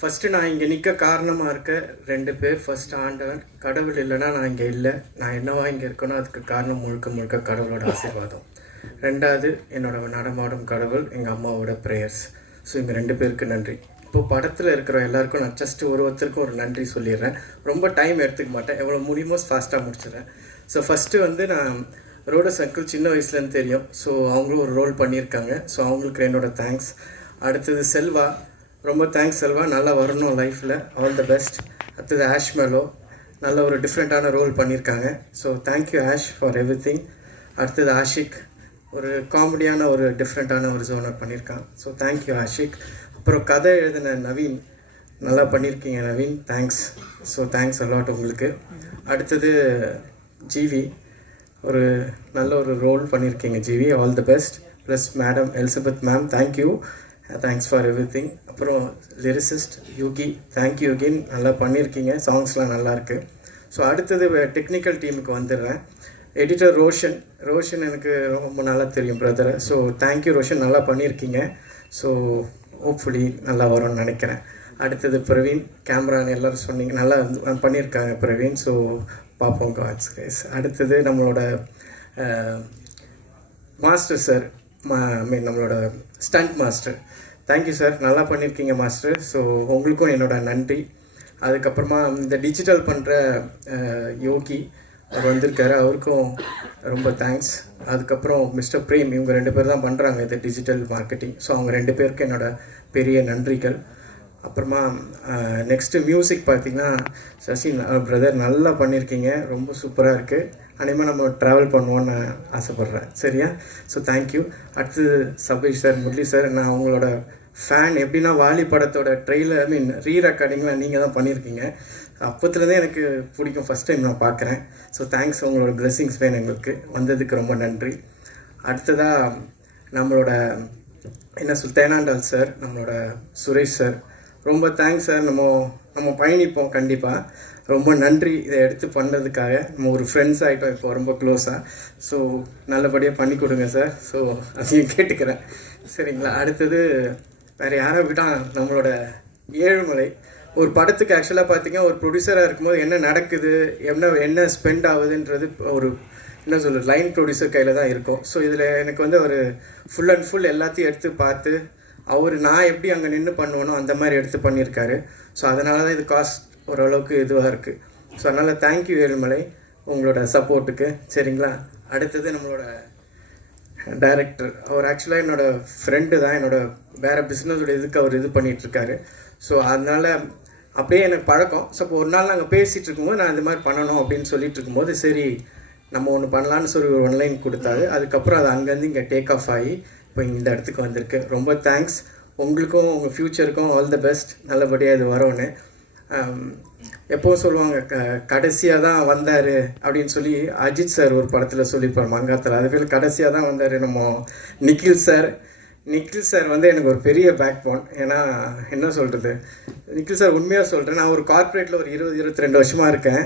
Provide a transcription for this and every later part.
First நான் இங்கே நிற்க காரணமாக இருக்க 2 பேர். ஃபஸ்ட் ஆண்டவன். கடவுள் இல்லைன்னா நான் இங்கே இல்லை. நான் என்னவா இங்கே இருக்கணும் அதுக்கு காரணம் முழுக்க முழுக்க கடவுளோட ஆசீர்வாதம். 2வது என்னோட நடமாடும் கடவுள், எங்கள் அம்மாவோட ப்ரேயர்ஸ். ஸோ இங்கே 2 பேருக்கு நன்றி. இப்போது படத்தில் இருக்கிற எல்லாருக்கும் நான் ஜஸ்ட்டு ஒருத்தருக்கும் ஒரு நன்றி சொல்லிடுறேன். ரொம்ப டைம் எடுத்துக்க மாட்டேன், எவ்வளோ முடியுமோ ஃபாஸ்ட்டாக முடிச்சிடுறேன். ஸோ ஃபஸ்ட்டு வந்து நான் ரோடஸ் அங்கிள் சின்ன வயசுலேருந்து தெரியும். ஸோ அவங்களும் ஒரு ரோல் பண்ணியிருக்காங்க. ஸோ அவங்களுக்கு என்னோடய தேங்க்ஸ். அடுத்தது செல்வா, ரொம்ப தேங்க்ஸ் செல்வா, நல்லா வரணும் லைஃப்பில், ஆல் த பெஸ்ட். அடுத்தது ஆஷ் மேலோ, நல்ல ஒரு டிஃப்ரெண்ட்டான ரோல் பண்ணியிருக்காங்க. So thank you Ash for everything. அடுத்தது ஆஷிக், ஒரு காமெடியான ஒரு டிஃப்ரெண்ட்டான ஒரு ஜோனர் பண்ணியிருக்கான். So thank you Ashik. அப்புறம் கதை எழுதின நவீன், நல்லா பண்ணியிருக்கீங்க Naveen, thanks. So thanks a lot உங்களுக்கு. அடுத்தது ஜிவி, ஒரு நல்ல ஒரு ரோல் பண்ணியிருக்கீங்க GV, all the best. Plus madam Elizabeth ma'am, thank you, thanks for everything. அப்புறம் லிரிசிஸ்ட் யூகி, தேங்க்யூ யூகின், நல்லா பண்ணியிருக்கீங்க, சாங்ஸ்லாம் நல்லாயிருக்கு. ஸோ அடுத்தது டெக்னிக்கல் டீமுக்கு வந்துடுறேன். எடிட்டர் ரோஷன் எனக்கு ரொம்ப நல்லா தெரியும் பிரதரை. ஸோ தேங்க்யூ ரோஷன், நல்லா பண்ணியிருக்கீங்க. ஸோ ஹோப்ஃபுல்லி நல்லா வரும்னு நினைக்கிறேன். அடுத்தது பிரவீன், கேமரான்னு எல்லோரும் சொன்னீங்க, நல்லா பண்ணியிருக்காங்க பிரவீன். ஸோ பார்ப்போம், காட்ஸ் கிரேஸ். அடுத்தது நம்மளோட மாஸ்டர் சார், நம்மளோட ஸ்டண்ட் மாஸ்டர், தேங்க்யூ சார், நல்லா பண்ணியிருக்கீங்க மாஸ்டர். ஸோ உங்களுக்கும் என்னோட நன்றி. அதுக்கப்புறமா இந்த டிஜிட்டல் பண்ணுற யோகி அவர் வந்திருக்காரு, அவருக்கும் ரொம்ப தேங்க்ஸ். அதுக்கப்புறம் மிஸ்டர் பிரேம், இவங்க 2 பேர் தான் பண்ணுறாங்க இது டிஜிட்டல் மார்க்கெட்டிங். ஸோ அவங்க 2 பேருக்கு என்னோடய பெரிய நன்றிகள். அப்புறமா நெக்ஸ்ட்டு மியூசிக் பார்த்திங்கன்னா சசி பிரதர், நல்லா பண்ணியிருக்கீங்க, ரொம்ப சூப்பராக இருக்குது. அனிமேல் நம்ம ட்ராவல் பண்ணுவோன்னு ஆசைப்பட்றேன், சரியா? So thank you. அடுத்தது சபீஷ் சார், முரளி சார், நான் அவங்களோட ஃபேன். எப்படின்னா வாலி படத்தோட ட்ரெயிலர் ரீ ரெக்கார்டிங்லாம் நீங்கள் தான் பண்ணியிருக்கீங்க. அப்போத்துலேருந்தே எனக்கு பிடிக்கும், ஃபஸ்ட் டைம் நான் பார்க்குறேன். ஸோ தேங்க்ஸ், உங்களோட பிளெஸிங்ஸ் வேணும் எங்களுக்கு, வந்ததுக்கு ரொம்ப நன்றி. அடுத்ததாக நம்மளோட தேனாண்டால் சார், நம்மளோட சுரேஷ் சார், ரொம்ப தேங்க்ஸ் சார். நம்ம பயணிப்போம் கண்டிப்பாக, ரொம்ப நன்றி இதை எடுத்து பண்ணுறதுக்காக. நம்ம ஒரு ஃப்ரெண்ட்ஸ் ஆகிட்டோம் இப்போ, ரொம்ப க்ளோஸாக. ஸோ நல்லபடியாக பண்ணி கொடுங்க சார். ஸோ அதையும் கேட்டுக்கிறேன், சரிங்களா? அடுத்தது வேறு யாரை விட்டால் நம்மளோட ஏழுமலை, ஒரு படத்துக்கு ஆக்சுவலாக பார்த்திங்கன்னா ஒரு ப்ரொடியூசராக இருக்கும்போது என்ன நடக்குது, என்ன ஸ்பெண்ட் ஆகுதுன்றது ஒரு என்ன சொல்கிறது லைன் ப்ரொடியூசர் கையில் தான் இருக்கும். ஸோ இதில் எனக்கு வந்து ஒரு ஃபுல் அண்ட் ஃபுல் எல்லாத்தையும் எடுத்து பார்த்து நான் எப்படி அங்கே நின்று பண்ணுவேனோ அந்த மாதிரி எடுத்து பண்ணியிருக்காரு. ஸோ அதனால தான் இது காஸ்ட் ஓரளவுக்கு இதுவாக இருக்குது. ஸோ அதனால் தேங்க்யூ ஏழுமலை, உங்களோட சப்போர்ட்டுக்கு, சரிங்களா? அடுத்தது நம்மளோட டைரக்டர், அவர் ஆக்சுவலாக என்னோடய ஃப்ரெண்டு தான், என்னோடய வேறு பிஸ்னஸோட இதுக்கு அவர் இது பண்ணிகிட்ருக்காரு. ஸோ அதனால் அப்படியே எனக்கு பழக்கம். ஸோ இப்போ ஒரு நாள் நாங்கள் பேசிகிட்டு இருக்கும்போது நான் இந்த மாதிரி பண்ணணும் அப்படின்னு சொல்லிட்டு இருக்கும்போது, சரி நம்ம ஒன்று பண்ணலான்னு சொல்லி ஒரு ஒன்லைன் கொடுத்தாரு. அதுக்கப்புறம் அது அங்கேருந்து இங்கே டேக் ஆஃப் ஆகி இப்போ இந்த இடத்துக்கு வந்திருக்கு. ரொம்ப தேங்க்ஸ். உங்களுக்கும் உங்கள் ஃப்யூச்சருக்கும் ஆல் த பெஸ்ட். நல்லபடியாக இது வரோன்னு. எப்போவும் சொல்லுவாங்க கடைசியாக தான் வந்தார் அப்படின்னு சொல்லி அஜித் சார் ஒரு படத்தில் சொல்லியிருப்பார் மங்காத்தில். அதுக்கு கடைசியாக தான் வந்தார் நம்ம நிக்கில் சார் வந்து எனக்கு ஒரு பெரிய பேக் போன். ஏன்னா என்ன சொல்கிறது, நிக்கில் சார் உண்மையாக சொல்கிறேன், நான் ஒரு கார்ப்பரேட்டில் ஒரு 20-22 வருஷமாக இருக்கேன்.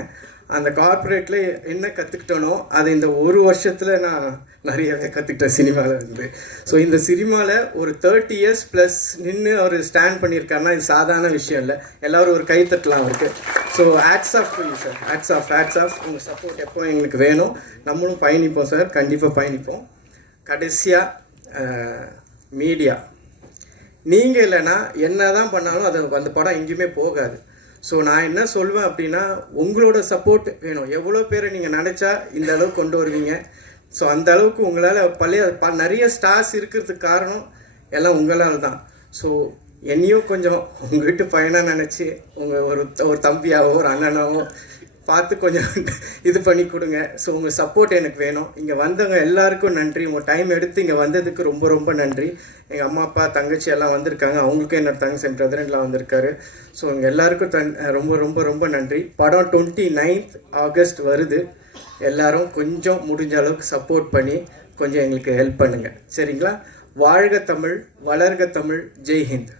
அந்த கார்ப்பரேட்டில் என்ன கற்றுக்கிட்டனோ அதை இந்த ஒரு வருஷத்தில் நான் நிறையவே கற்றுக்கிட்டேன் சினிமாவில் இருந்து. ஸோ இந்த சினிமாவில் ஒரு 30 இயர்ஸ் ப்ளஸ் நின்று அவர் ஸ்டாண்ட் பண்ணியிருக்காருன்னா இது சாதாரண விஷயம் இல்லை. எல்லோரும் ஒரு கைத்தட்டலாம் அவருக்கு. So hats off to you sir, hats off. உங்கள் சப்போர்ட் எப்போ எங்களுக்கு வேணும், நம்மளும் பயணிப்போம் சார், கண்டிப்பாக பயணிப்போம். கடைசியாக மீடியா, நீங்கள் இல்லைன்னா என்ன தான் பண்ணாலும் அந்த படம் எங்கேயுமே போகாது. ஸோ நான் என்ன சொல்வேன் அப்படின்னா, உங்களோட சப்போர்ட் வேணும். எவ்வளோ பேரை நீங்கள் நினச்சா இந்த அளவுக்கு கொண்டு வருவீங்க. ஸோ அந்த அளவுக்கு உங்களால் நிறைய ஸ்டார்ஸ் இருக்கிறதுக்கு காரணம் எல்லாம் உங்களால் தான். ஸோ என்னையும் கொஞ்சம் உங்கள் வீட்டு பையனாக நினச்சி உங்கள் ஒரு தம்பியாவோ ஒரு அண்ணனாவோ பார்த்து கொஞ்சம் இது பண்ணி கொடுங்க. ஸோ உங்கள் சப்போர்ட் எனக்கு வேணும். இங்கே வந்தவங்க எல்லாருக்கும் நன்றி. உங்கள் டைம் எடுத்து இங்கே வந்ததுக்கு ரொம்ப ரொம்ப நன்றி. எங்கள் அம்மா அப்பா தங்கச்சி எல்லாம் வந்திருக்காங்க, அவங்களுக்கும் என்னோட தங்கச்சி என் பிரதரெல்லாம் வந்திருக்காரு. ஸோ இங்கே எல்லாருக்கும் ரொம்ப ரொம்ப ரொம்ப நன்றி. படம் 29th ஆகஸ்ட் வருது. எல்லோரும் கொஞ்சம் முடிஞ்ச அளவுக்கு சப்போர்ட் பண்ணி கொஞ்சம் எங்களுக்கு ஹெல்ப் பண்ணுங்கள், சரிங்களா? வாழ்க தமிழ், வளர்க தமிழ், ஜெய் ஹிந்த்.